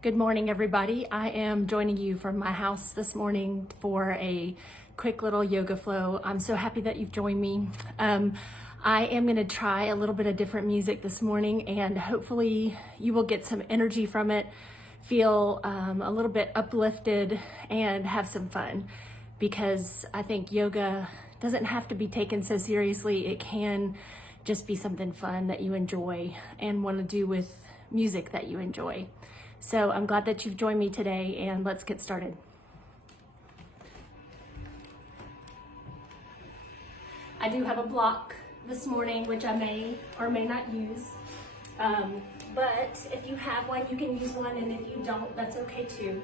Good morning, everybody. I am joining you from my house this morning for a quick little yoga flow. I'm so happy that you've joined me. I am going to try a little bit of different music this morning, and hopefully you will get some energy from it, feel a little bit uplifted, and have some fun, because I think yoga doesn't have to be taken so seriously. It can just be something fun that you enjoy and want to do with music that you enjoy. So I'm glad that you've joined me today, and let's get started. I do have a block this morning, which I may or may not use. But if you have one, you can use one, and if you don't, that's okay too.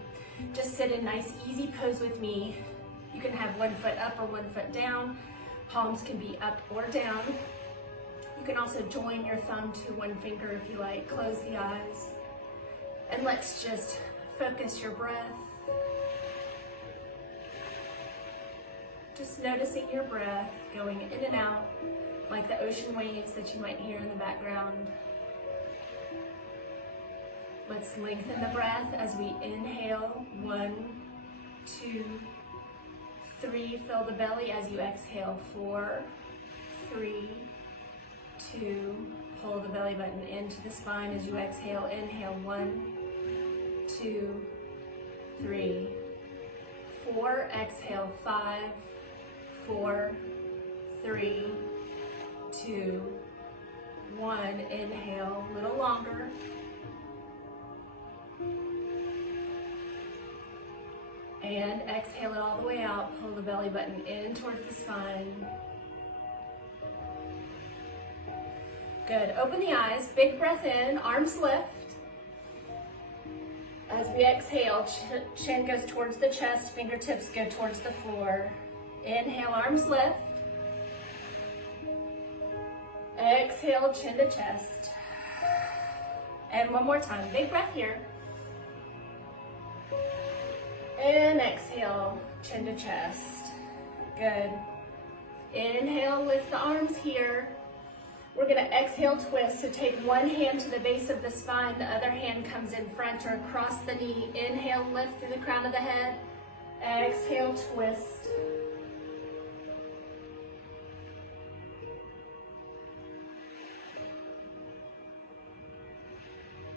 Just sit in nice, easy pose with me. You can have one foot up or one foot down. Palms can be up or down. You can also join your thumb to one finger if you like. Close the eyes. And let's just focus your breath. Just noticing your breath going in and out like the ocean waves that you might hear in the background. Let's lengthen the breath as we inhale. 1, 2, 3. Fill the belly as you exhale. 4, 3, 2. Pull the belly button into the spine as you exhale. Inhale. 1, 2, 3, 4. Exhale. 5, 4, 3, 2, 1. Inhale. A little longer. And exhale it all the way out. Pull the belly button in towards the spine. Good. Open the eyes. Big breath in. Arms lift. As we exhale, chin goes towards the chest. Fingertips go towards the floor. Inhale, arms lift. Exhale, chin to chest. And one more time. Big breath here. And exhale, chin to chest. Good. Inhale, lift the arms here. We're going to exhale, twist. So take one hand to the base of the spine. The other hand comes in front or across the knee. Inhale, lift through the crown of the head. Exhale, twist.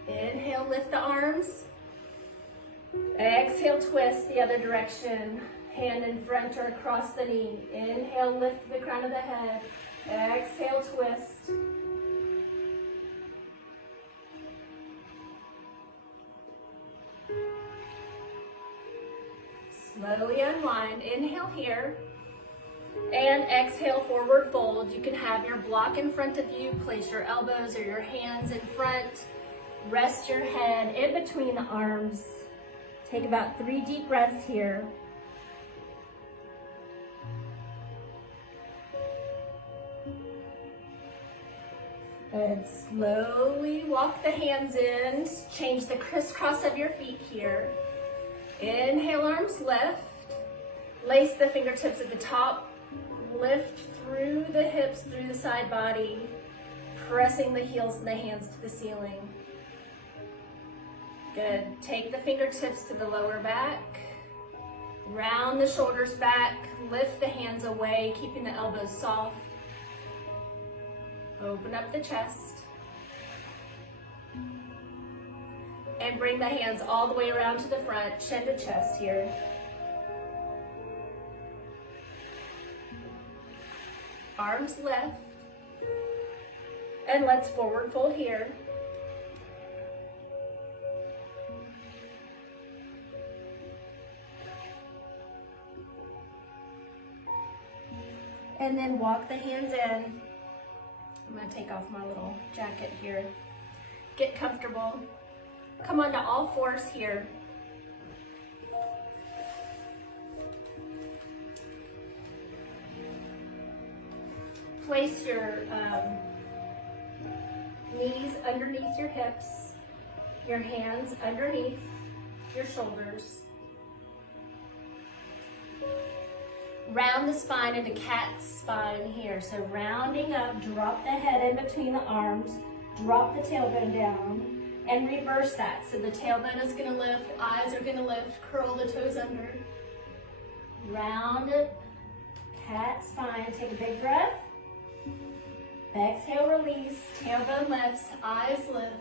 Inhale, lift the arms. Exhale, twist the other direction. Hand in front or across the knee. Inhale, lift the crown of the head. Exhale, twist. Slowly unwind. Inhale here. And exhale, forward fold. You can have your block in front of you. Place your elbows or your hands in front. Rest your head in between the arms. Take about 3 deep breaths here. And slowly walk the hands in. Change the crisscross of your feet here. Inhale, arms lift. Lace the fingertips at the top. Lift through the hips, through the side body. Pressing the heels and the hands to the ceiling. Good. Take the fingertips to the lower back. Round the shoulders back. Lift the hands away, keeping the elbows soft. Open up the chest. And bring the hands all the way around to the front, chin to chest here. Arms lift. And let's forward fold here. And then walk the hands in. I'm going to take off my little jacket here. Get comfortable. Come onto all fours here. Place your knees underneath your hips, your hands underneath your shoulders. Round the spine into cat's spine here. So rounding up, drop the head in between the arms, drop the tailbone down, And reverse that. So the tailbone is gonna lift, eyes are gonna lift, curl the toes under. Round it, cat spine, take a big breath. Exhale, release, tailbone lifts, eyes lift.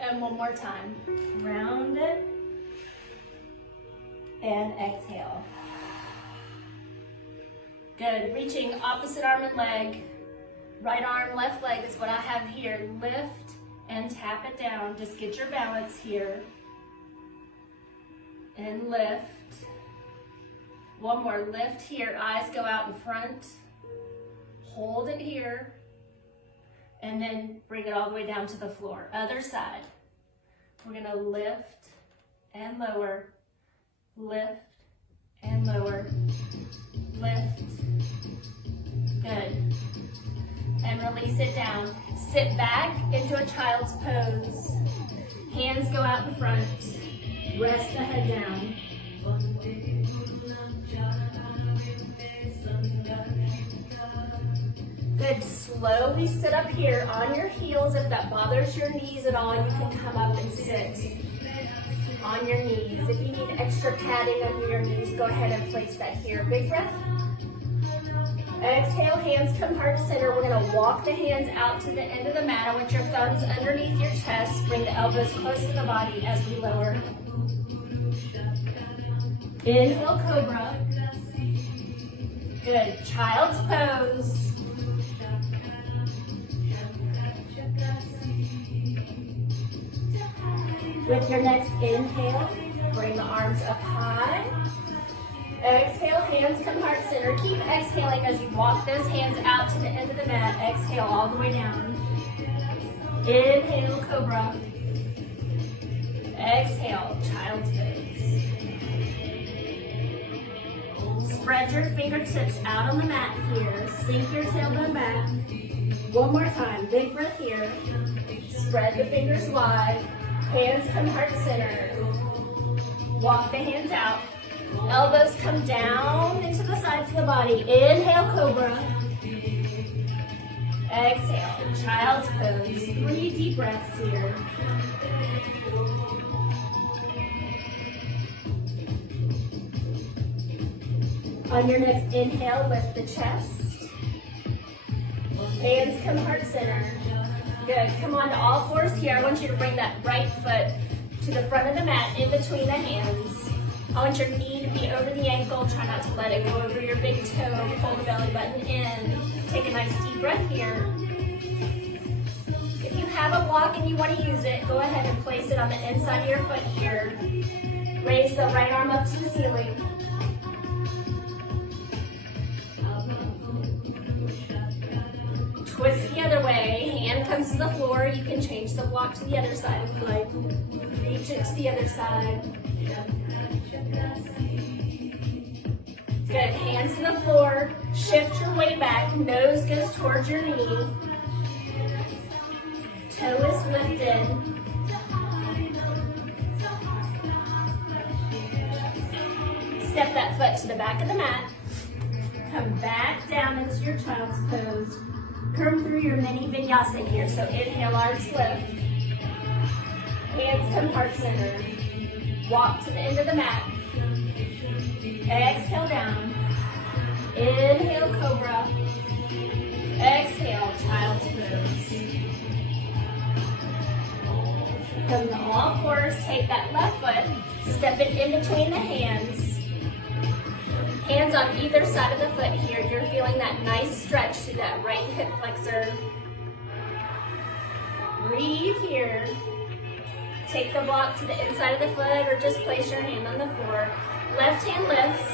And one more time. Round it, and exhale. Good, reaching opposite arm and leg. Right arm, left leg is what I have here. Lift and tap it down. Just get your balance here. And lift. One more, lift here. Eyes go out in front. Hold it here. And then bring it all the way down to the floor. Other side. We're gonna lift and lower. Lift and lower. Lift. Good. And release it down. Sit back into a child's pose. Hands go out in front. Rest the head down. Good. Slowly sit up here on your heels. If that bothers your knees at all, you can come up and sit on your knees. If you need extra padding under your knees, go ahead and place that here. Big breath. Exhale, hands come heart center. We're gonna walk the hands out to the end of the mat. I want your thumbs underneath your chest. Bring the elbows close to the body as we lower. Inhale, cobra. Good, child's pose. With your next inhale, bring the arms up high. Exhale, hands come heart center. Keep exhaling as you walk those hands out to the end of the mat. Exhale all the way down. Inhale, cobra. Exhale, child's pose. Spread your fingertips out on the mat here. Sink your tailbone back. One more time, big breath here. Spread the fingers wide. Hands come heart center. Walk the hands out. Elbows come down into the sides of the body. Inhale, cobra. Exhale, child's pose. 3 deep breaths here. On your next inhale, lift the chest. Hands come heart center. Good. Come on to all fours here. I want you to bring that right foot to the front of the mat in between the hands. I want your knee to be over the ankle. Try not to let it go over your big toe. Pull the belly button in. Take a nice deep breath here. If you have a block and you want to use it, go ahead and place it on the inside of your foot here. Raise the right arm up to the ceiling. Twist the other way. Hand comes to the floor. You can change the block to the other side if you like. Reach it to the other side. Good, hands to the floor, shift your weight back, nose goes towards your knee, toe is lifted, step that foot to the back of the mat, come back down into your child's pose, come through your mini vinyasa here, so inhale, arms lift, hands come heart center, walk to the end of the mat. Exhale down. Inhale, cobra. Exhale, child's pose. Come to all fours. Take that left foot. Step it in between the hands. Hands on either side of the foot here. You're feeling that nice stretch through that right hip flexor. Breathe here. Take the block to the inside of the foot or just place your hand on the floor. Left hand lifts.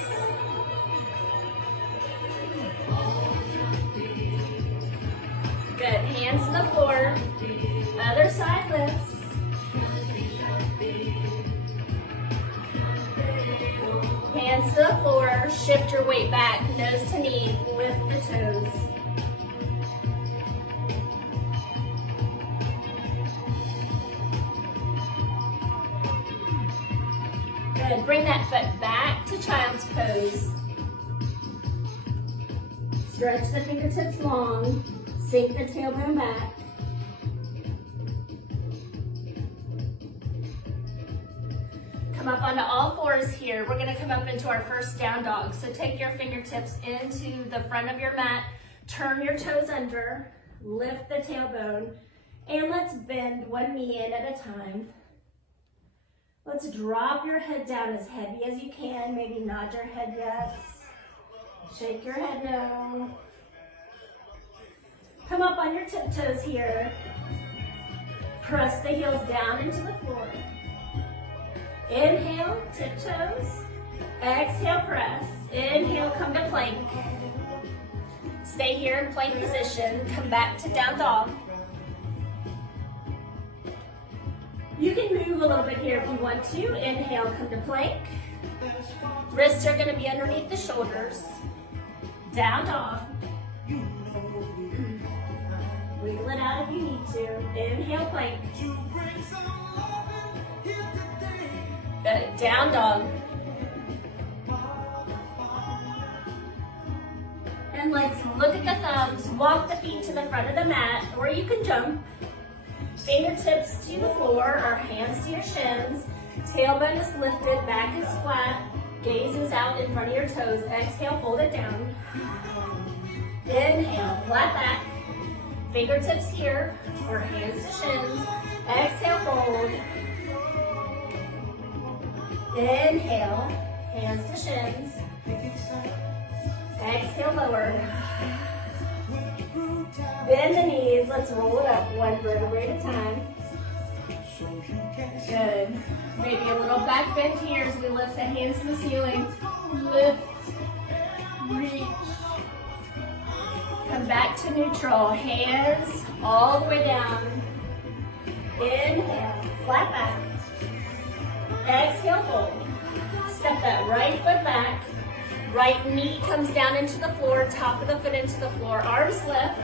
Good, hands to the floor. Other side lifts. Hands to the floor, shift your weight back, nose to knee, lift the toes. Good, bring that foot back to child's pose. Stretch the fingertips long, sink the tailbone back. Come up onto all fours here. We're gonna come up into our first down dog. So take your fingertips into the front of your mat, turn your toes under, lift the tailbone, and let's bend one knee in at a time. Let's drop your head down as heavy as you can. Maybe nod your head yes. Shake your head no. Come up on your tiptoes here. Press the heels down into the floor. Inhale, tiptoes. Exhale, press. Inhale, come to plank. Stay here in plank position. Come back to down dog. You can move a little bit here if you want to. Inhale, come to plank. Wrists are going to be underneath the shoulders. Down dog. Wiggle it out if you need to. Inhale, plank. Good. Down dog. And let's look at the thumbs. Walk the feet to the front of the mat, or you can jump. Fingertips to the floor or hands to your shins. Tailbone is lifted, back is flat. Gaze is out in front of your toes. Exhale, fold it down. Inhale, flat back. Fingertips here or hands to shins. Exhale, fold. Inhale, hands to shins. Exhale, lower. Bend the knees. Let's roll it up one vertebrae at a time. Good. Maybe a little back bend here as we lift the hands to the ceiling. Lift, reach. Come back to neutral. Hands all the way down. Inhale, flat back. Exhale, fold. Step that right foot back. Right knee comes down into the floor, top of the foot into the floor. Arms lift.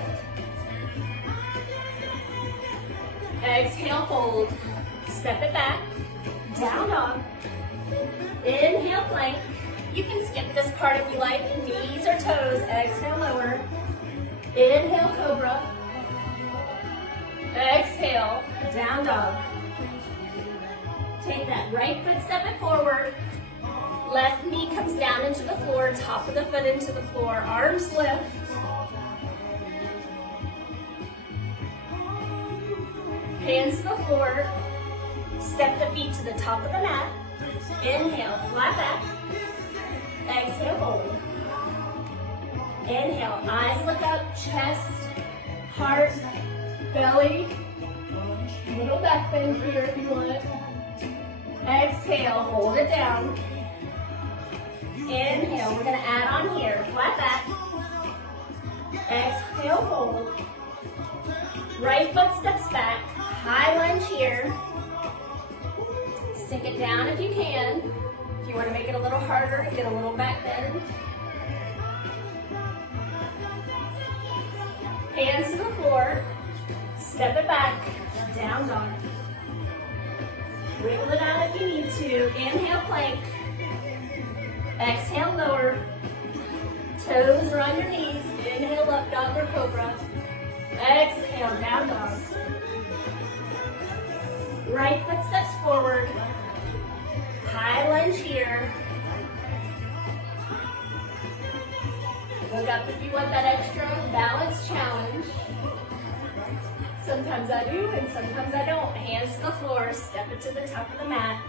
Exhale, fold. Step it back. Down dog. Inhale, plank. You can skip this part if you like. Knees or toes. Exhale, lower. Inhale, cobra. Exhale, down dog. Take that right foot, step it forward. Left knee comes down into the floor, top of the foot into the floor. Arms lift. Hands to the floor. Step the feet to the top of the mat. Inhale, flat back. Exhale, fold. Inhale, eyes look up, chest, heart, belly. Little back bend here if you want. Exhale, hold it down. Inhale, we're gonna add on here, flat back. Exhale, hold. Right foot steps back, high lunge here. Sink it down if you can. If you wanna make it a little harder, get a little back bend. Hands to the floor, step it back, down dog. Wiggle it out if you need to. Inhale, plank. Exhale, lower. Toes are on your knees. Inhale, up dog or cobra. Exhale, down dog. Right foot steps forward. High lunge here. Look up if you want that extra balance challenge. Sometimes I do and sometimes I don't. Hands to the floor, step it to the top of the mat.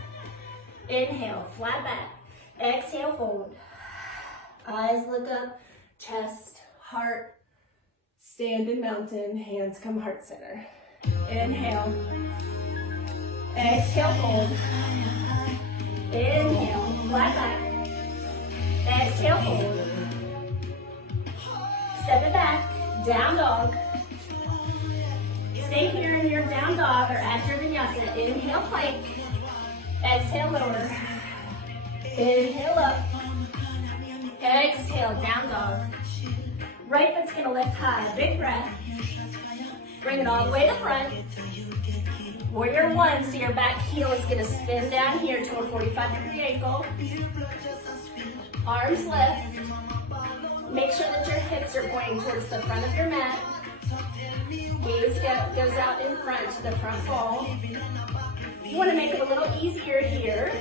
Inhale, flat back. Exhale, fold. Eyes look up, chest, heart, standing mountain, hands come heart center. Inhale. Exhale, fold. Inhale, flat back. Exhale, fold. Step it back, down dog. Stay here in your down dog or at your vinyasa. Inhale, plank. Exhale, lower. Inhale, up. Exhale, down dog. Right foot's gonna lift high. Big breath. Bring it all the way to front. Warrior one, so your back heel is gonna spin down here to a 45-degree angle. Arms lift. Make sure that your hips are pointing towards the front of your mat. Gaze goes out in front to the front wall. You want to make it a little easier here.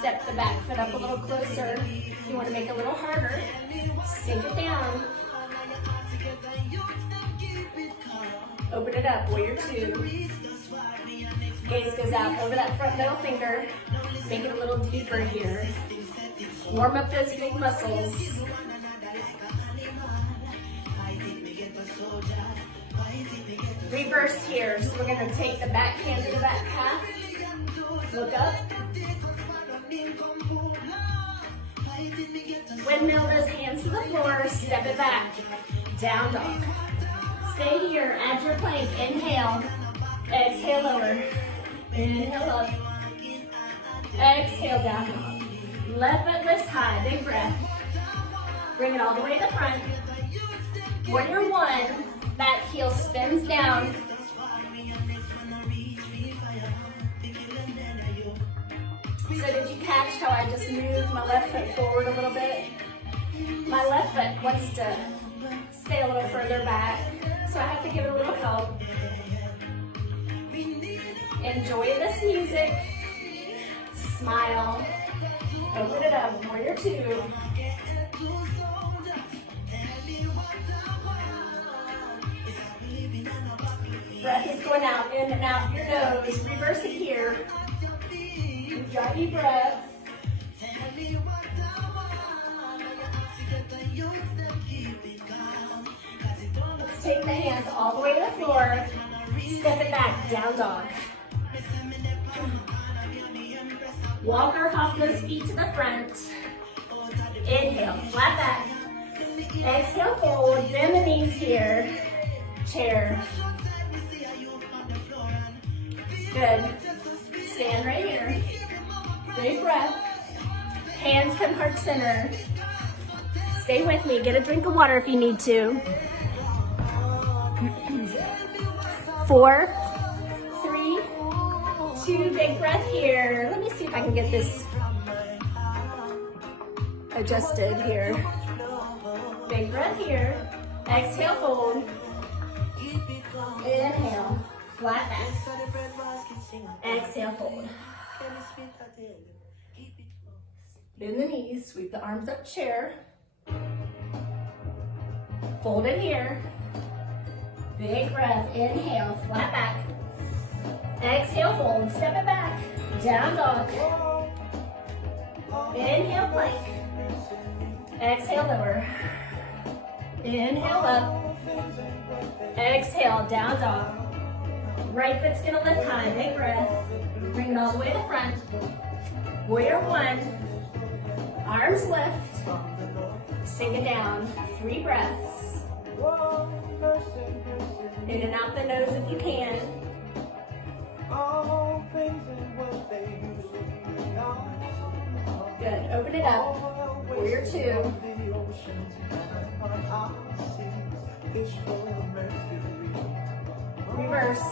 step the back foot up a little closer. If you want to make it a little harder, sink it down. Open it up, warrior two. Gaze goes out over that front middle finger. Make it a little deeper here. Warm up those big muscles. Reverse here. So we're going to take the back hand to the back calf. Look up. Windmill those hands to the floor. Step it back. Down dog. Stay here. Add your plank. Inhale. Exhale lower. Inhale up. Exhale down dog. Left foot lifts high. Big breath. Bring it all the way to the front. Warrior one. Back heel spins down. So did you catch how I just moved my left foot forward a little bit? My left foot wants to stay a little further back, so I have to give it a little help. Enjoy this music. Smile. Open it up. Warrior two. Breath is going out, in and out your nose. Reverse it here. Ujjayi breath. Let's take the hands all the way to the floor. Step it back, down dog. Walk or hop those feet to the front. Inhale, flat back. Exhale, fold. Bend the knees here. Chair. Good. Stand right here. Big breath. Hands come heart center. Stay with me. Get a drink of water if you need to. 4, 3, 2. Big breath here. Let me see if I can get this adjusted here. Big breath here. Exhale, fold. Inhale. Flat back. Exhale, fold. Bend the knees, sweep the arms up, chair. Fold it here. Big breath, inhale, flat back. Exhale, fold, step it back. Down dog. Inhale, plank. Exhale, lower. Inhale, up. Exhale, down dog. Right foot's gonna lift high, big breath. Bring it all the way to the front. Warrior one. Arms lift. Sink it down. 3 breaths. In and out the nose if you can. Good. Open it up. Warrior two. Reverse.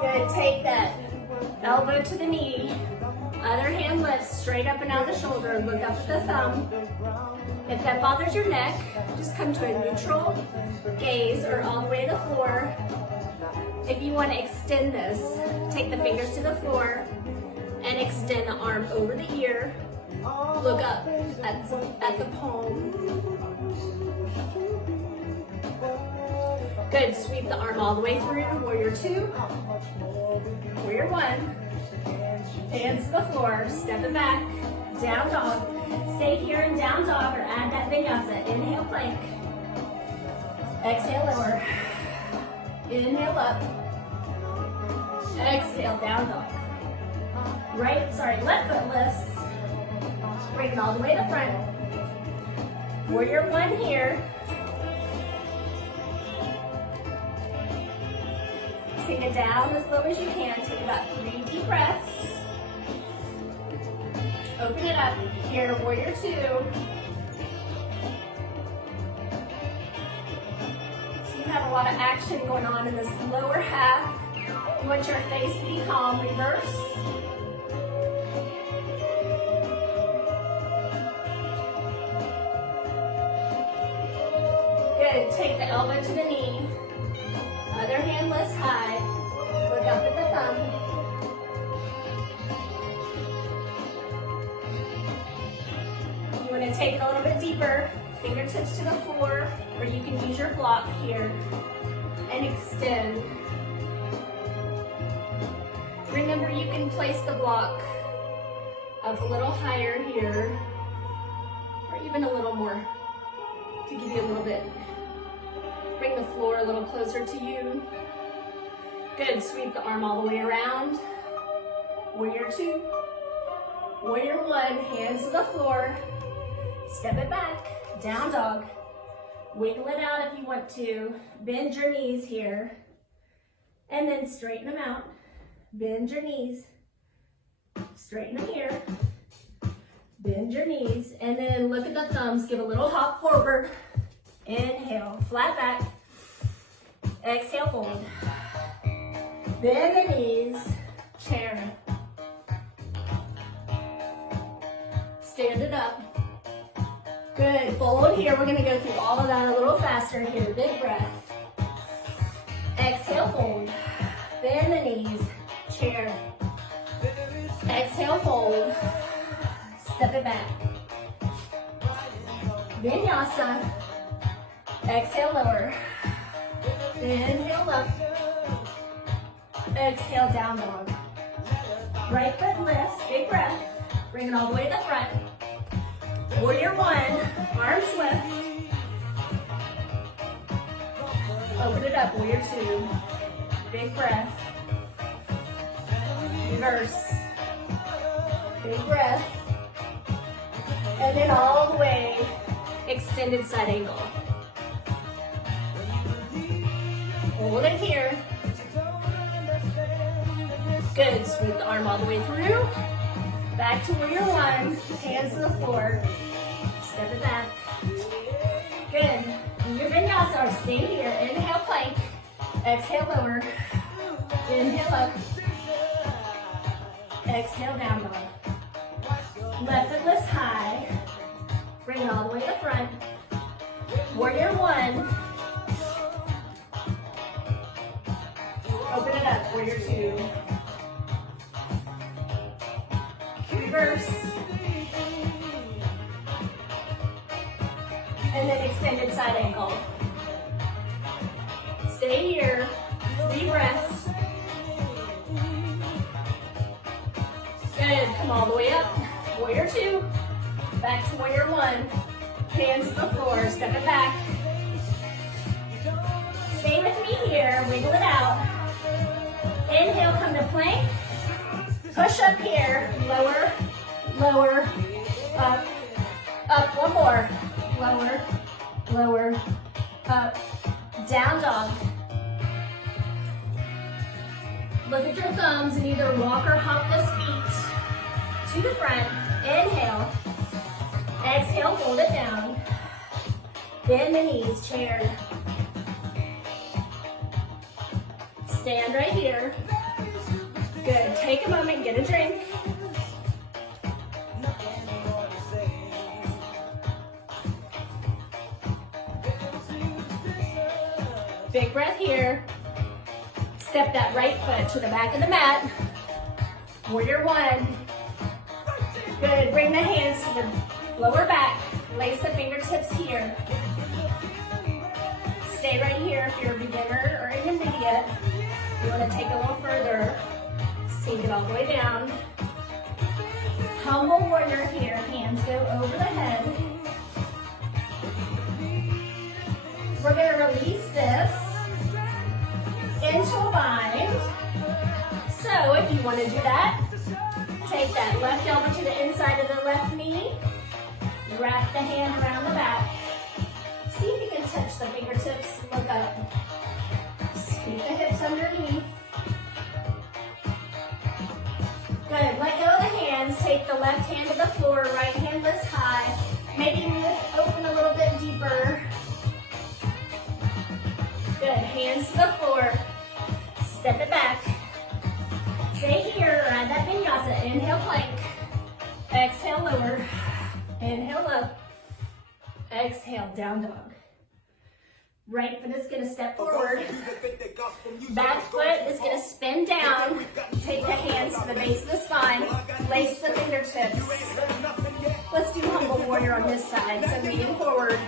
Good. Take that elbow to the knee. Other hand lifts straight up and out the shoulder. Look up at the thumb. If that bothers your neck, just come to a neutral gaze or all the way to the floor. If you want to extend this, take the fingers to the floor and extend the arm over the ear. Look up at the palm. Good. Sweep the arm all the way through. Warrior two. Warrior one. Hands to the floor. Step it back. Down dog. Stay here in down dog or add that vinyasa. Inhale, plank. Exhale, lower. Inhale, up. Exhale, down dog. Left foot lifts. Bring it all the way to the front. Warrior one here. Sink it down as low as you can. Take about 3 deep breaths. Open it up. Here, warrior two. So you have a lot of action going on in this lower half. You want your face to be calm. Reverse. Good. Take the elbow to the knee. Other hand lifts high. Look up at the thumb. You want to take it a little bit deeper. Fingertips to the floor, or you can use your block here and extend. Remember, you can place the block up a little higher here, or even a little more to give you a little bit. Bring the floor a little closer to you. Good, sweep the arm all the way around. Warrior two, warrior one, hands to the floor. Step it back, down dog. Wiggle it out if you want to. Bend your knees here. And then straighten them out. Bend your knees. Straighten them here. Bend your knees. And then look at the thumbs. Give a little hop forward. Inhale, flat back. Exhale, fold. Bend the knees. Chair. Stand it up. Good, fold here. We're gonna go through all of that a little faster here. Big breath. Exhale, fold. Bend the knees. Chair. Exhale, fold. Step it back. Vinyasa. Exhale, lower. Inhale up. Exhale, down dog. Right foot lifts, big breath. Bring it all the way to the front. Warrior one, arms lift. Open it up, warrior two. Big breath. Reverse. Big breath. And then all the way, extended side angle. Hold it here. Good, sweep the arm all the way through. Back to warrior one, hands to the floor. Step it back. Good. In your vinyasa, or stay here. Inhale, plank. Exhale, lower. Inhale up. Exhale, down dog. Left foot lifts high. Bring it all the way to the front. Warrior one. Open it up, warrior two. Reverse. And then extended side ankle. Stay here. 3 breaths. Good. Come all the way up. Warrior two. Back to warrior one. Hands to the floor. Step it back. Stay with me here. Wiggle it out. Inhale, come to plank. Push up here. Lower, lower, up, up. One more. Lower, lower, up, down dog. Look at your thumbs and either walk or hop those feet to the front. Inhale. Exhale, fold it down. Bend the knees, chair. Stand right here. Good, take a moment, get a drink. Big breath here. Step that right foot to the back of the mat. Warrior one. Good, bring the hands to the lower back. Lace the fingertips here. Stay right here if you're a beginner or intermediate. You want to take a little further. Sink it all the way down. Humble warrior here. Hands go over the head. We're going to release this into a bind. So if you want to do that, take that left elbow to the inside of the left knee. Wrap the hand around the back. See if you can touch the fingertips. Look up. Scoop the hips underneath. Good. Let go of the hands. Take the left hand to the floor. Right hand lifts high. Maybe lift open a little bit deeper. Good. Hands to the floor. Step it back. Stay here. Ride that vinyasa. Inhale, plank. Exhale, lower. Inhale up. Exhale, down dog. Right foot is gonna step forward. Back foot is gonna spin down. Take the hands to the base of the spine. Lace the fingertips. Let's do humble warrior on this side. So leaning forward.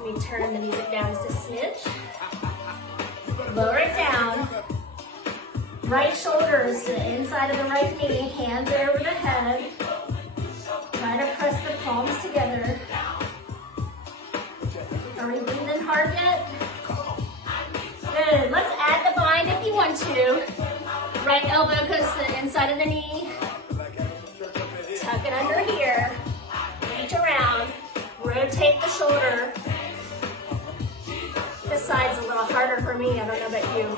Let me turn the music down just a smidge. Lower it down. Right shoulders to the inside of the right knee. Hands are over the head. Try to press the palms together. Are we breathing hard yet? Good. Let's add the bind if you want to. Right elbow goes to the inside of the knee. Tuck it under here. Reach around. Rotate the shoulder. This side's a little harder for me. I don't know about you.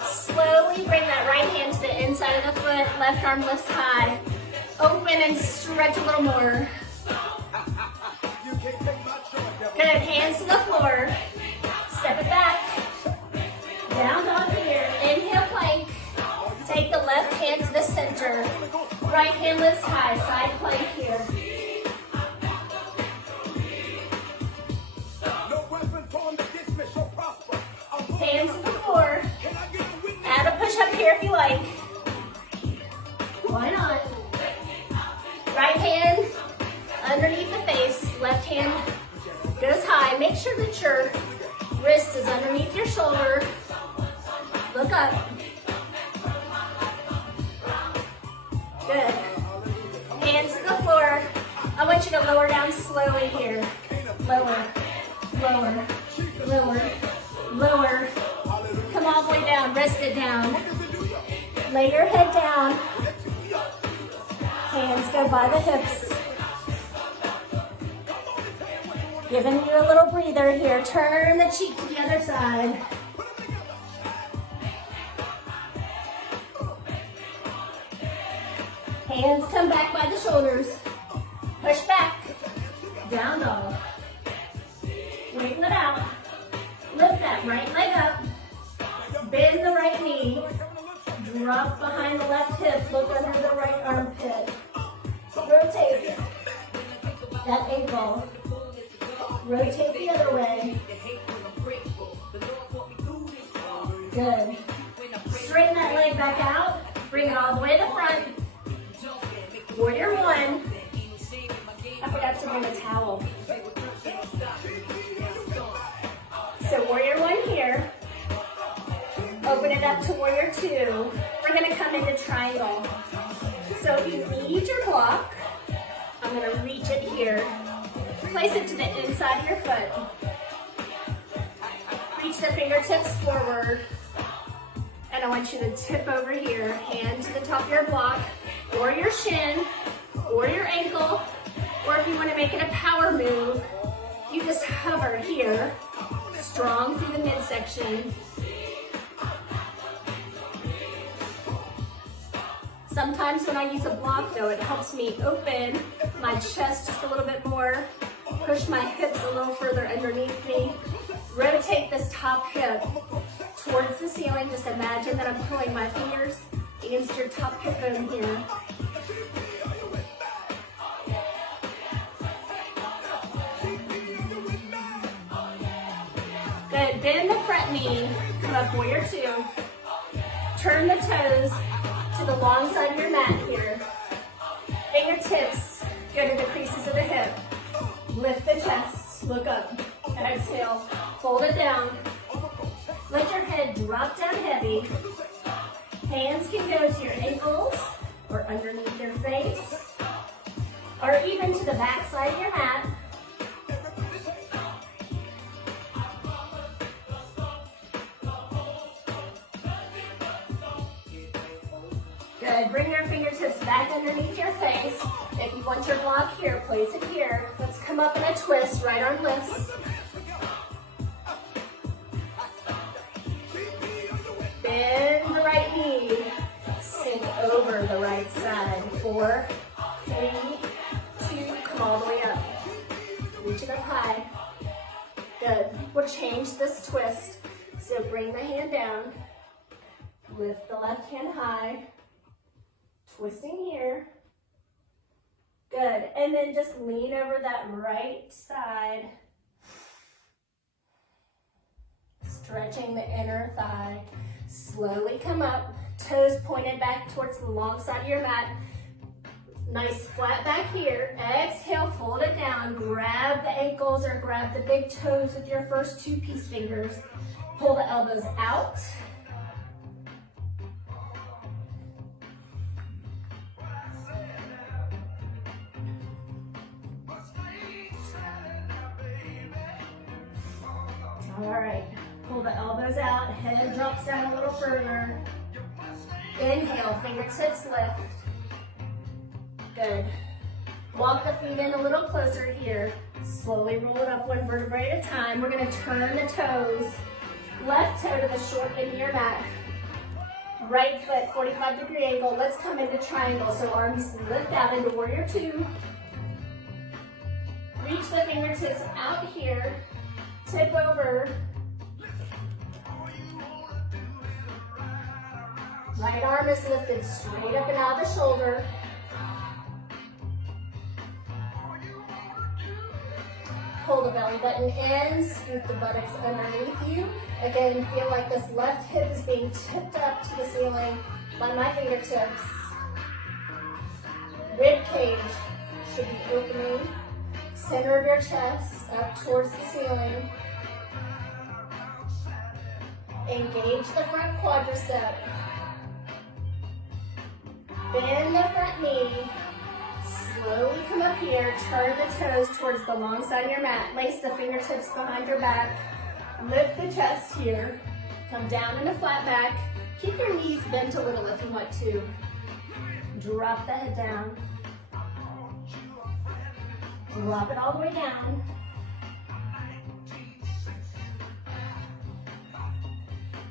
Slowly bring that right hand to the inside of the foot. Left arm lifts high. Open and stretch a little more. Good, hands to the floor. Step it back. Down dog here. Inhale, plank. Take the left hand to the center. Right hand lifts high. Side plank here. Hands to the floor. Add a push up here if you like. Why not? Right hand underneath the face. Left hand goes high. Make sure that your wrist is underneath your shoulder. Look up. Good. Hands to the floor. I want you to lower down slowly here. Lower, lower, lower, lower. Come all the way down. Rest it down. Lay your head down. Hands go by the hips. Giving you a little breather here. Turn the cheek to the other side. Hands come back by the shoulders. Push back. Down dog. Wiggle it out. Lift that right leg up. Bend the right knee. Drop behind the left hip. Look under the right armpit. Rotate that ankle. Rotate the other way. Good. Straighten that leg back out. Bring it all the way to the front. Warrior one. I forgot to bring a towel. So warrior one here. Open it up to warrior two. We're going to come into triangle. So if you need your block, I'm going to reach it here. Place it to the inside of your foot. Reach the fingertips forward. And I want you to tip over here. Hand to the top of your block, or your shin, or your ankle. Or if you want to make it a power move, you just hover here. Strong through the midsection. Sometimes when I use a block though, it helps me open my chest just a little bit more. Push my hips a little further underneath me. Rotate this top hip towards the ceiling. Just imagine that I'm pulling my fingers against your top hip bone here. Good, bend the front knee, come up warrior two. Turn the toes to the long side of your mat here. Fingertips go to the creases of the hip. Lift the chest, look up, exhale, fold it down. Let your head drop down heavy. Hands can go to your ankles or underneath your face, or even to the back side of your mat. Good, bring your fingertips back underneath your face. If you want your block here, place it here. Let's come up in a twist, right arm lifts. Bend the right knee. Sink over the right side. 4, 3, 2, come all the way up. Reach it up high. Good, we'll change this twist. So bring the hand down. Lift the left hand high. Twisting here. Good, and then just lean over that right side. Stretching the inner thigh. Slowly come up, toes pointed back towards the long side of your mat. Nice flat back here. Exhale, fold it down. Grab the ankles or grab the big toes with your first two peace fingers. Pull the elbows out. All right, pull the elbows out, head drops down a little further. Inhale, fingertips lift. Good. Walk the feet in a little closer here. Slowly roll it up one vertebrae at a time. We're gonna turn the toes. Left toe to the short end of your mat. Right foot, 45-degree angle. Let's come into triangle. So arms lift out into warrior two. Reach the fingertips out here. Tip over. Right arm is lifted straight up and out of the shoulder. Pull the belly button in, scoot the buttocks underneath you. Again, feel like this left hip is being tipped up to the ceiling by my fingertips. Rib cage should be opening. Center of your chest up towards the ceiling. Engage the front quadricep. Bend the front knee. Slowly come up here, turn the toes towards the long side of your mat. Lace the fingertips behind your back. Lift the chest here. Come down into flat back. Keep your knees bent a little if you want to. Drop the head down. Drop it all the way down.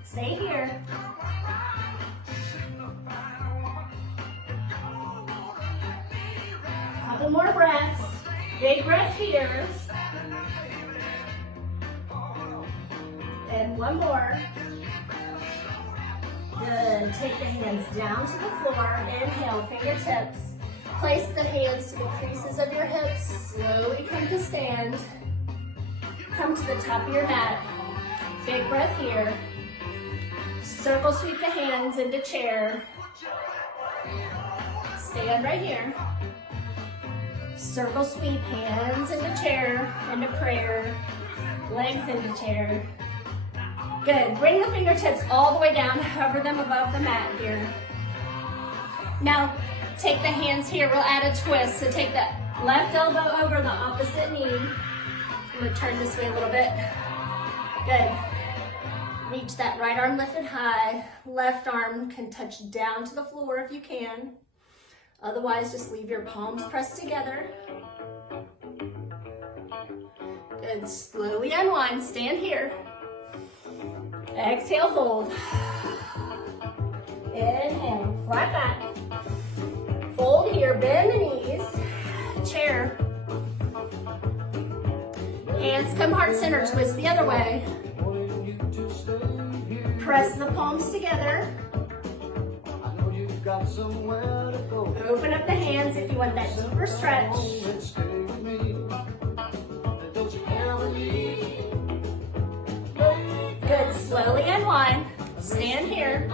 Stay here. Couple more breaths. Big breath here. And one more. Good. Take the hands down to the floor. Inhale, fingertips. Place the hands to the creases of your hips. Slowly come to stand. Come to the top of your mat. Big breath here. Circle sweep the hands into chair. Stand right here. Circle sweep, hands into chair, into prayer, legs into chair. Good, bring the fingertips all the way down, hover them above the mat here. Now, take the hands here, we'll add a twist. So take the left elbow over the opposite knee. I'm gonna turn this way a little bit. Good. Reach that right arm lifted high. Left arm can touch down to the floor if you can. Otherwise, just leave your palms pressed together. Good, slowly unwind, stand here. Exhale, fold. Inhale, flat back. Fold here, bend the knees. Chair. Hands come heart center, twist the other way. Press the palms together. Open up the hands if you want that deeper stretch. Good, slowly unwind. Stand here.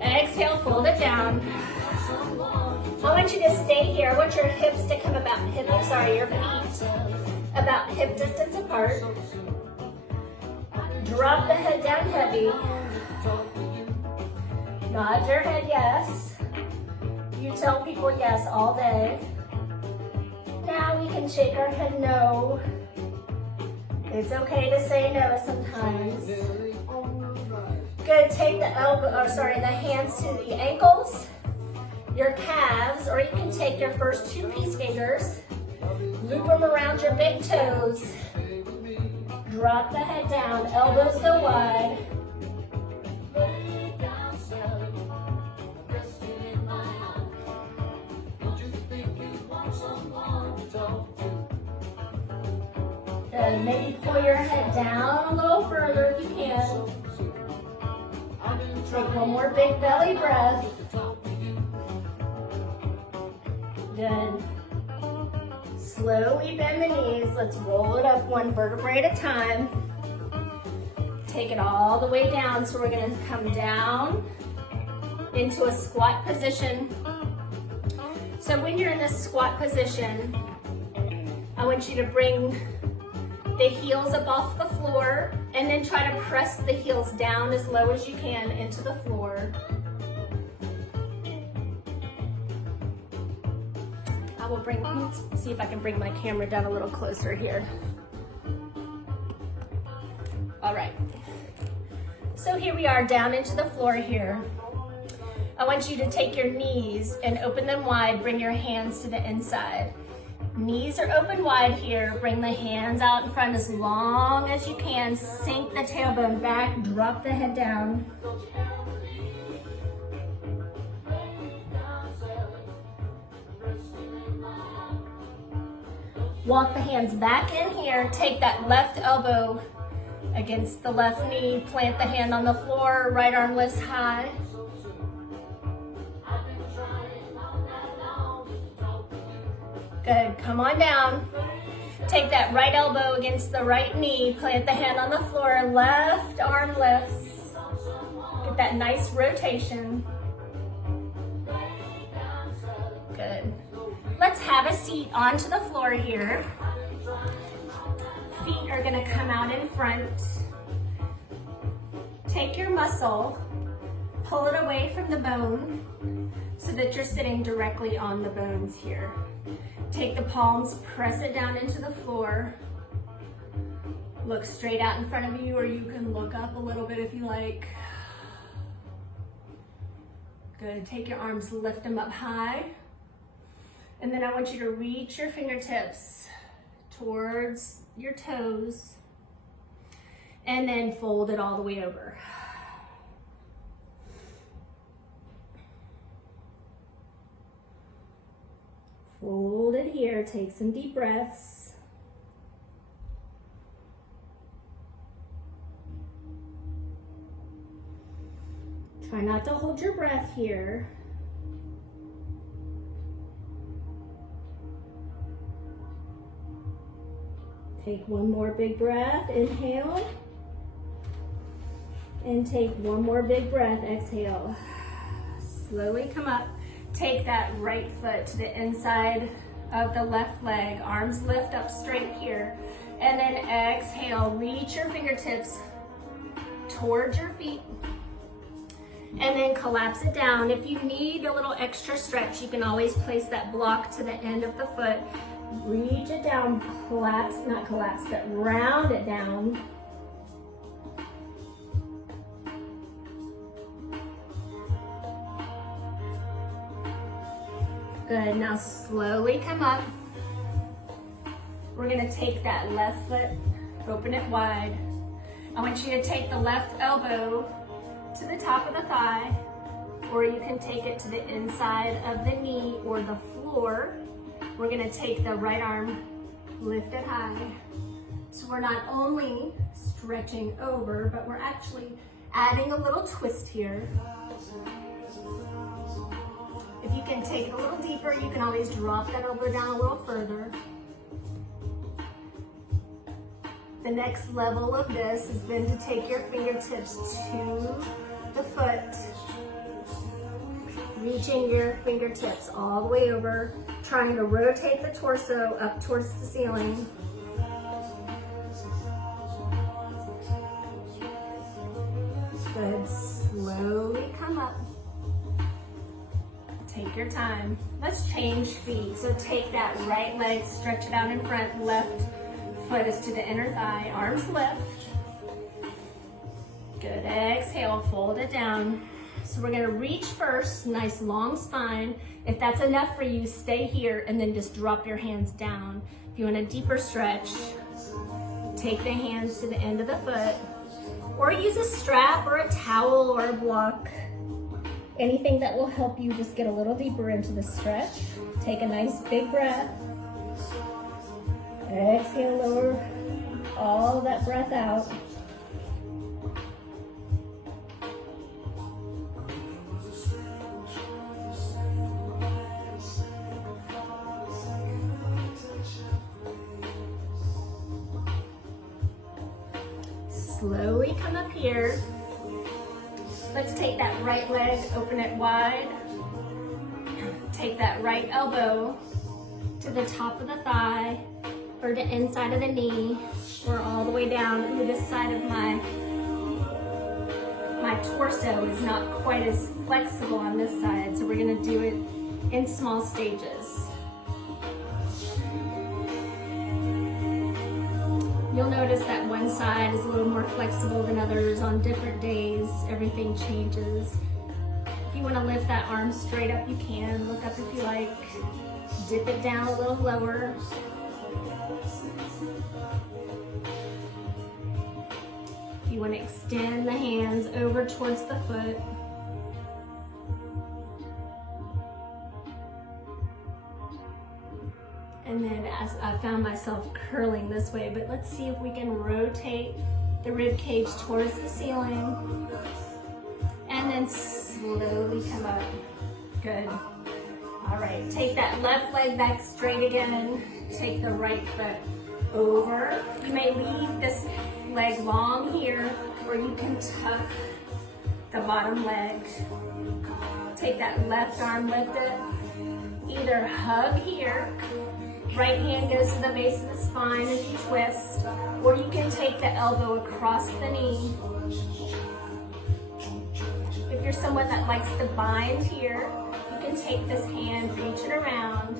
Exhale, fold it down. I want you to stay here. I want your hips to come about your feet about hip distance apart. Drop the head down heavy. Nod your head yes. You tell people yes all day. Now we can shake our head no. It's okay to say no sometimes. Good, take the the hands to the ankles, your calves, or you can take your first two peace fingers, loop them around your big toes. Drop the head down, elbows go wide. Good, maybe pull your head down a little further if you can. Take one more big belly breath. Good. Slowly bend the knees. Let's roll it up one vertebrae at a time. Take it all the way down. So we're gonna come down into a squat position. So when you're in this squat position, I want you to bring the heels up off the floor and then try to press the heels down as low as you can into the floor. Let's see if I can bring my camera down a little closer here. All right. So here we are down into the floor here. I want you to take your knees and open them wide, bring your hands to the inside. Knees are open wide here. Bring the hands out in front as long as you can. Sink the tailbone back, drop the head down. Walk the hands back in here. Take that left elbow against the left knee. Plant the hand on the floor. Right arm lifts high. Good. Come on down. Take that right elbow against the right knee. Plant the hand on the floor. Left arm lifts. Get that nice rotation. Good. Let's have a seat onto the floor here. Feet are gonna come out in front. Take your muscle, pull it away from the bone so that you're sitting directly on the bones here. Take the palms, press it down into the floor. Look straight out in front of you, or you can look up a little bit if you like. Good, take your arms, lift them up high. And then I want you to reach your fingertips towards your toes and then fold it all the way over. Fold it here, take some deep breaths. Try not to hold your breath here. Take one more big breath, inhale. And take one more big breath, exhale. Slowly come up. Take that right foot to the inside of the left leg. Arms lift up straight here. And then exhale, reach your fingertips towards your feet. And then collapse it down. If you need a little extra stretch, you can always place that block to the end of the foot. Reach it down, collapse, not collapse, but round it down. Good, now slowly come up. We're gonna take that left foot, open it wide. I want you to take the left elbow to the top of the thigh, or you can take it to the inside of the knee or the floor. We're gonna take the right arm, lift it high. So we're not only stretching over, but we're actually adding a little twist here. If you can take it a little deeper, you can always drop that elbow down a little further. The next level of this is then to take your fingertips to the foot, reaching your fingertips all the way over, trying to rotate the torso up towards the ceiling. Good, slowly come up. Take your time. Let's change feet. So take that right leg, stretch it out in front, left foot is to the inner thigh, arms lift. Good, exhale, fold it down. So we're gonna reach first, nice long spine. If that's enough for you, stay here and then just drop your hands down. If you want a deeper stretch, take the hands to the end of the foot, or use a strap or a towel or a block. Anything that will help you just get a little deeper into the stretch. Take a nice big breath. Exhale, lower all that breath out. slowly come up here. Let's take that right leg, open it wide. Take that right elbow to the top of the thigh or the inside of the knee or all the way down. Ooh, this side of my torso is not quite as flexible on this side, so we're gonna do it in small stages. You'll notice that one side is a little more flexible than others on different days. Everything changes. If you want to lift that arm straight up, you can. Look up if you like. Dip it down a little lower. If you want to extend the hands over towards the foot. And then as I found myself curling this way, but let's see if we can rotate the rib cage towards the ceiling. And then slowly come up. Good. All right, take that left leg back straight again. Take the right foot over. You may leave this leg long here, or you can tuck the bottom leg. Take that left arm, lift it. Either hug here, right hand goes to the base of the spine as you twist, or you can take the elbow across the knee. If you're someone that likes to bind here, you can take this hand, reach it around,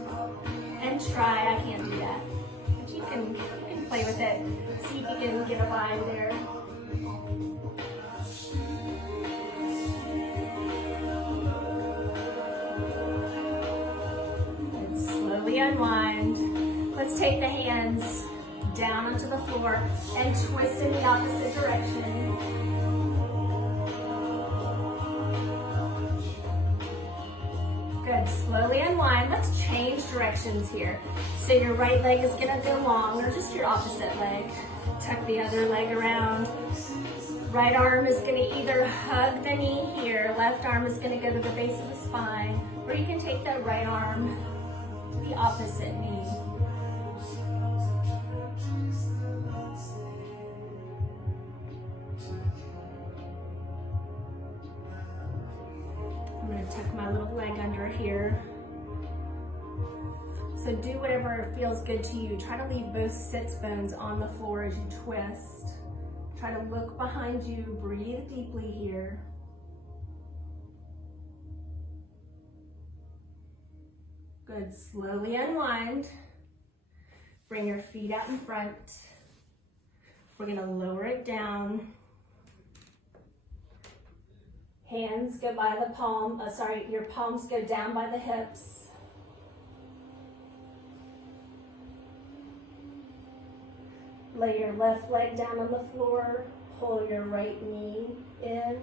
and try. I can't do that, but you can play with it. See if you can get a bind there. And slowly unwind. Let's take the hands down onto the floor and twist in the opposite direction. Good, slowly unwind. Let's change directions here. So your right leg is gonna go long, or just your opposite leg. Tuck the other leg around. Right arm is gonna either hug the knee here, left arm is gonna go to the base of the spine, or you can take that right arm to the opposite knee. I'm going to tuck my little leg under here. So do whatever feels good to you. Try to leave both sits bones on the floor as you twist. Try to look behind you, breathe deeply here. Good, slowly unwind. Bring your feet out in front. We're gonna lower it down. Hands go by the palm, your palms go down by the hips. Lay your left leg down on the floor, pull your right knee in.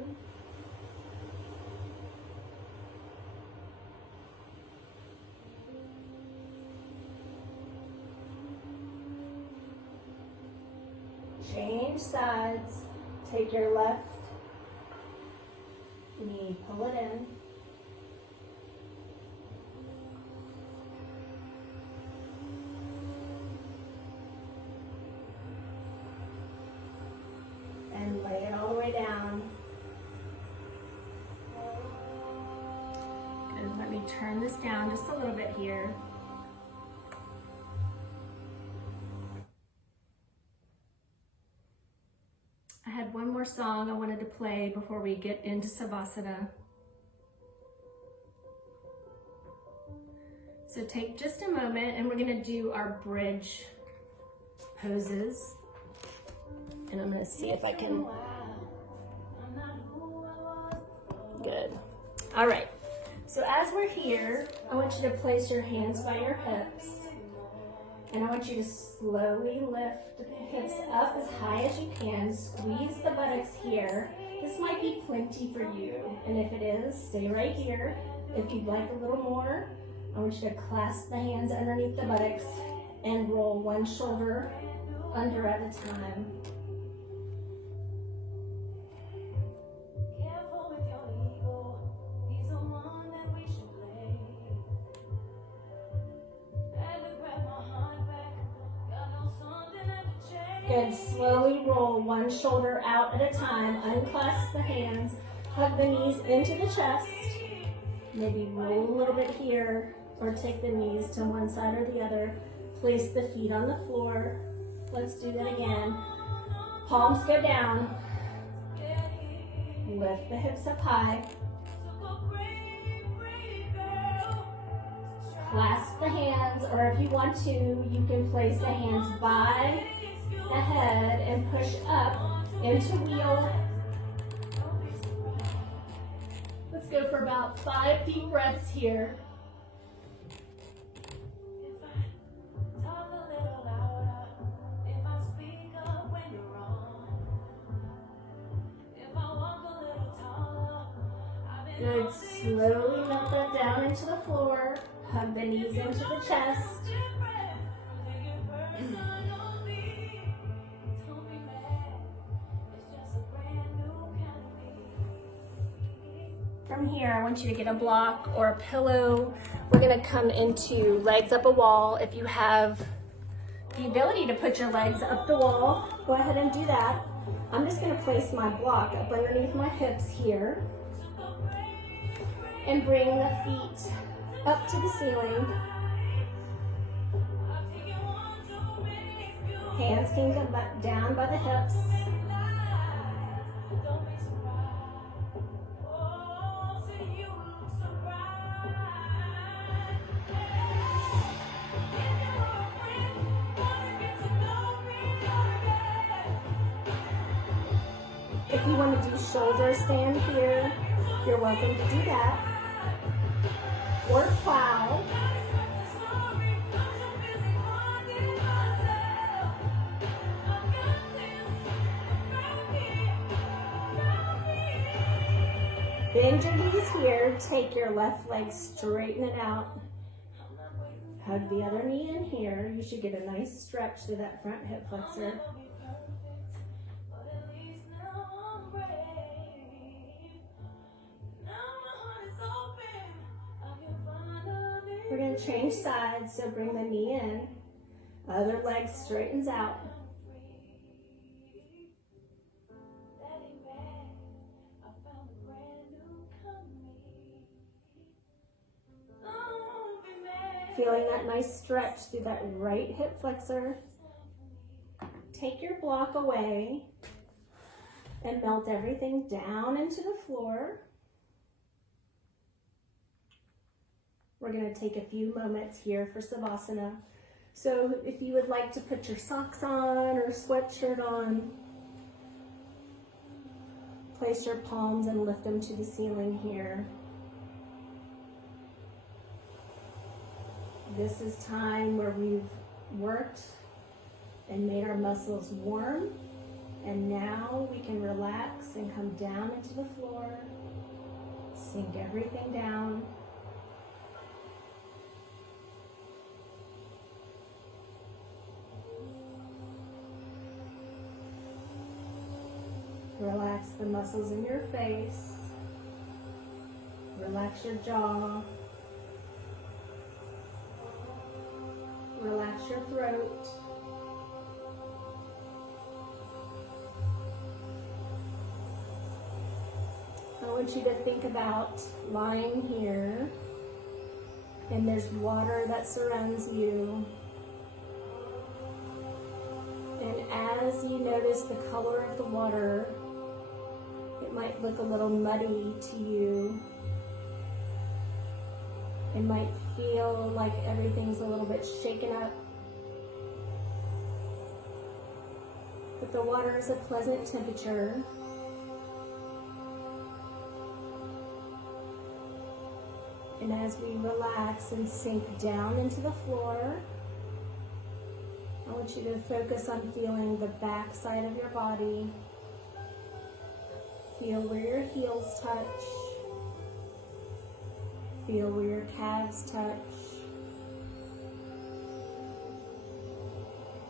Change sides, take your left knee, pull it in. And lay it all the way down. Good, let me turn this down just a little bit here. I had one more song I wanted to play before we get into Savasana. So take just a moment and we're gonna do our bridge poses. And I'm gonna see if I can. Good. All right. So as we're here, I want you to place your hands by your hips. And I want you to slowly lift the hips up as high as you can. Squeeze the buttocks here. This might be plenty for you. And if it is, stay right here. If you'd like a little more, I want you to clasp the hands underneath the buttocks and roll one shoulder under at a time. Good. Slowly roll one shoulder out at a time. Unclasp the hands. Hug the knees into the chest. Maybe roll a little bit here or take the knees to one side or the other. Place the feet on the floor. Let's do that again. Palms go down. Lift the hips up high. Clasp the hands, or if you want to, you can place the hands by the head and push up into wheel. Let's go for about 5 deep breaths here. Good. Slowly melt that down into the floor. Hug the knees into the chest. From here, I want you to get a block or a pillow. We're gonna come into legs up a wall. If you have the ability to put your legs up the wall, go ahead and do that. I'm just gonna place my block up underneath my hips here and bring the feet up to the ceiling. Hands can come back down by the hips. If you want to do shoulder stand here, you're welcome to do that. Or plow. Bend your knees here. Take your left leg, straighten it out. Hug the other knee in here. You should get a nice stretch to that front hip flexor. We're going to change sides, so bring the knee in. Other leg straightens out. Feeling that nice stretch through that right hip flexor. Take your block away and melt everything down into the floor. We're going to take a few moments here for Savasana. So if you would like to put your socks on or sweatshirt on, place your palms and lift them to the ceiling here. This is time where we've worked and made our muscles warm, and now we can relax and come down into the floor, sink everything down. Relax the muscles in your face. Relax your jaw. Relax your throat. I want you to think about lying here, and there's water that surrounds you. And as you notice the color of the water, it might look a little muddy to you. It might feel like everything's a little bit shaken up. But the water is a pleasant temperature. And as we relax and sink down into the floor, I want you to focus on feeling the back side of your body. Feel where your heels touch. Feel where your calves touch.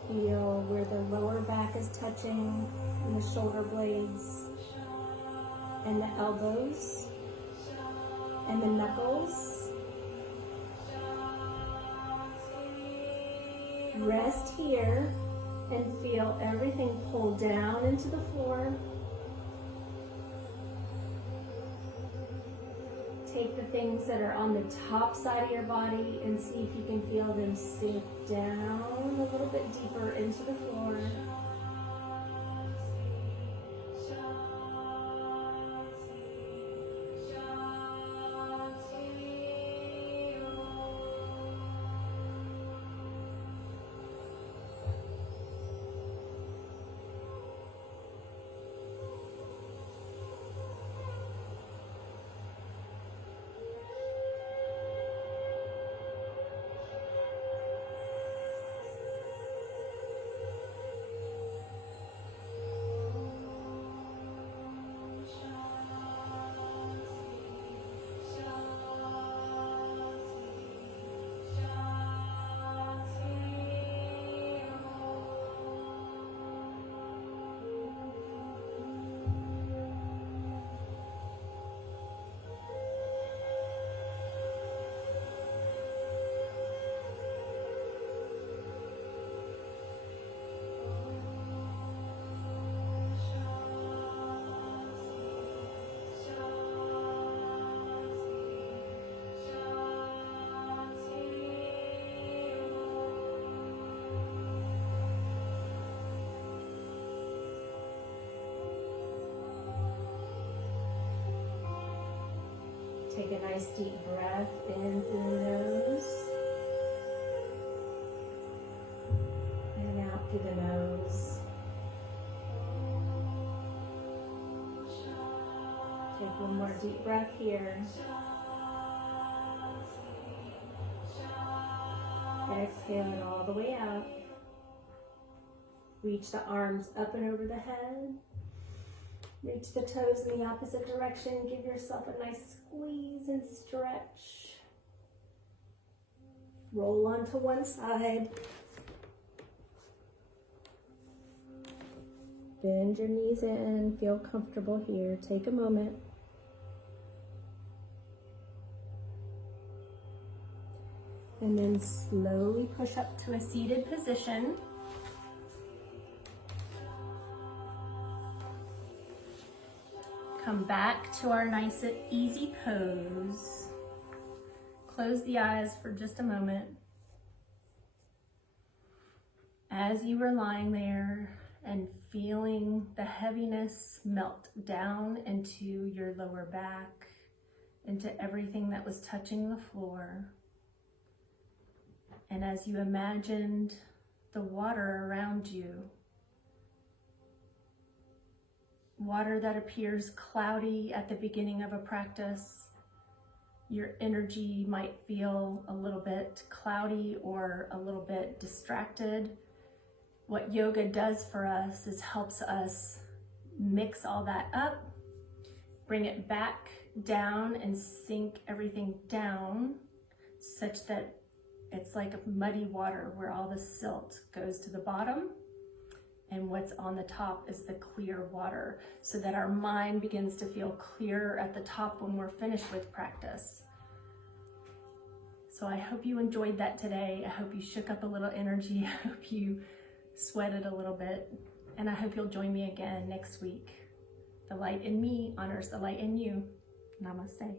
Feel where the lower back is touching and the shoulder blades and the elbows and the knuckles. Rest here And feel everything pull down into the floor. Take the things that are on the top side of your body and see if you can feel them sink down a little bit deeper into the floor. Take a nice deep breath in through the nose and out through the nose. Take one more deep breath here. Exhale it all the way out. Reach the arms up and over the head. Reach the toes in the opposite direction. Give yourself a nice squeeze and stretch. Roll onto one side. Bend your knees in. Feel comfortable here. Take a moment. And then slowly push up to a seated position. Come back to our nice and easy pose. Close the eyes for just a moment. As you were lying there and feeling the heaviness melt down into your lower back, into everything that was touching the floor. And as you imagined the water around you, water that appears cloudy at the beginning of a practice, your energy might feel a little bit cloudy or a little bit distracted. What yoga does for us is helps us mix all that up, bring it back down and sink everything down such that it's like muddy water where all the silt goes to the bottom and what's on the top is the clear water, so that our mind begins to feel clearer at the top when we're finished with practice. So I hope you enjoyed that today. I hope you shook up a little energy. I hope you sweated a little bit. And I hope you'll join me again next week. The light in me honors the light in you. Namaste.